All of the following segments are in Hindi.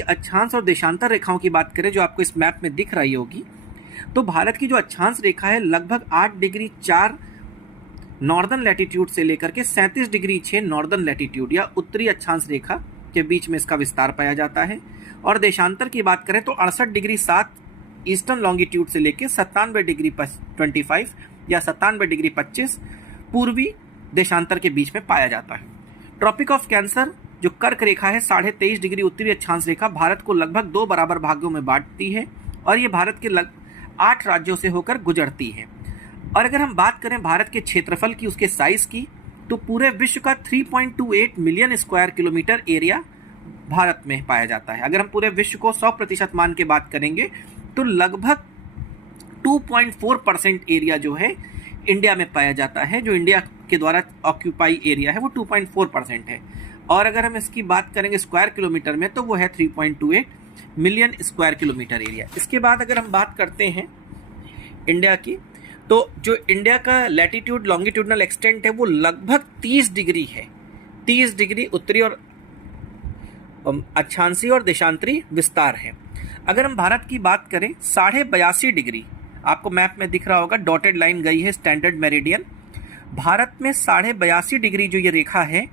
अक्षांश और देशांतर रेखाओं की बात करें जो आपको इस मैप में दिख रही होगी, तो भारत की जो अक्षांश रेखा है लगभग 8 डिग्री 4 नॉर्दर्न लैटिट्यूड से लेकर के 37 डिग्री 6 नॉर्दर्न लैटिट्यूड या उत्तरी अक्षांश रेखा के बीच में इसका विस्तार पाया जाता है। और देशांतर की बात करें तो 68 डिग्री 7 ईस्टर्न लॉन्गिट्यूड से लेकर 97 डिग्री 25 या 97 डिग्री 25 पूर्वी देशांतर के बीच में पाया जाता है। ट्रॉपिक ऑफ कैंसर जो कर्क रेखा है 23.5 डिग्री उत्तरी अक्षांश रेखा भारत को लगभग 2 बराबर भागों में बांटती है और ये भारत के 8 राज्यों से होकर गुजरती है। और अगर हम बात करें भारत के क्षेत्रफल की, उसके साइज की, तो पूरे विश्व का 3.28 million square kilometre area Bharat में पाया जाता है। अगर हम पूरे विश्व को 100% मान के बात करेंगे तो लगभग 2.4% एरिया जो है इंडिया में पाया जाता है। जो इंडिया के द्वारा ऑक्यूपाई एरिया है वो 2.4% है। और अगर हम इसकी बात करेंगे स्क्वायर किलोमीटर में तो वो है 3.28 मिलियन स्क्वायर किलोमीटर एरिया। इसके बाद अगर हम बात करते हैं इंडिया की, तो जो इंडिया का लैटिट्यूड लॉन्गिट्यूडनल एक्सटेंट है वो लगभग 30 डिग्री है। 30 डिग्री उत्तरी और अक्षांशीय और देशांतरी विस्तार है। अगर हम भारत की बात करें 82.5 डिग्री, आपको मैप में दिख रहा होगा डॉटेड लाइन गई है स्टैंडर्ड मेरिडियन। भारत में 82.5 डिग्री जो ये रेखा है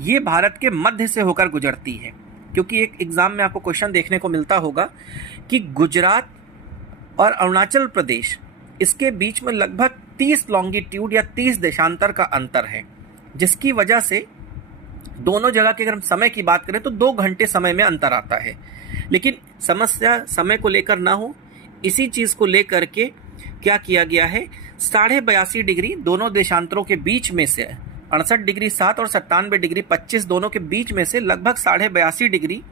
ये भारत के मध्य से होकर गुजरती है। क्योंकि एक एग्जाम में आपको क्वेश्चन देखने को मिलता होगा कि गुजरात और अरुणाचल प्रदेश इसके बीच में लगभग 30 लॉन्गिट्यूड या 30 देशांतर का अंतर है, जिसकी वजह से दोनों जगह के अगर हम समय की बात करें तो 2 घंटे समय में अंतर आता है। लेकिन समस्या समय को लेकर ना हो, इसी चीज़ को लेकर के क्या किया गया है, 82.5 डिग्री दोनों देशांतरों के बीच में से 68 डिग्री 7 और 97 डिग्री 25 दोनों के बीच में से लगभग 82.5 डिग्री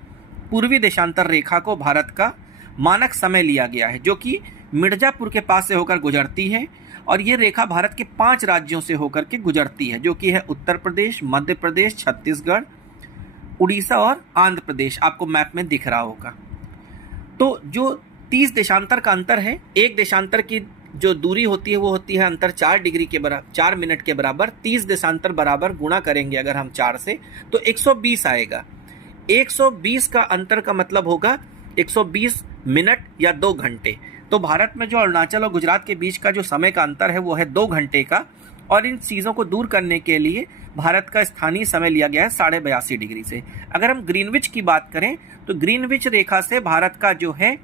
पूर्वी देशांतर रेखा को भारत का मानक समय लिया गया है, जो कि मिर्जापुर के पास से होकर गुजरती है। और ये रेखा भारत के 5 राज्यों से होकर के गुजरती है, जो कि है उत्तर प्रदेश, मध्य प्रदेश, छत्तीसगढ़, उड़ीसा और आंध्र प्रदेश। आपको मैप में दिख रहा होगा। तो जो 30 देशांतर का अंतर है, एक देशांतर की जो दूरी होती है वो होती है अंतर 4 डिग्री के बराबर, 4 मिनट के बराबर। 30 देशांतर बराबर गुणा करेंगे अगर हम 4 से तो 120 आएगा। 120 का अंतर का मतलब होगा 120 मिनट या 2 घंटे। तो भारत में जो अरुणाचल और गुजरात के बीच का जो समय का अंतर है वो है 2 घंटे का। और इन चीज़ों को दूर करने के लिए भारत का स्थानीय समय लिया गया है 82.5 डिग्री से। अगर हम ग्रीनविच की बात करें तो ग्रीनविच रेखा से भारत का जो है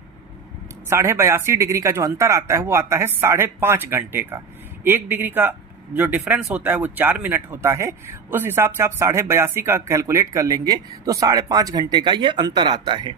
82.5 डिग्री का जो अंतर आता है वो आता है 5.5 घंटे का। 1 डिग्री का जो डिफरेंस होता है वो 4 मिनट होता है। उस हिसाब से आप 82.5 का कैलकुलेट कर लेंगे तो 5.5 घंटे का ये अंतर आता है।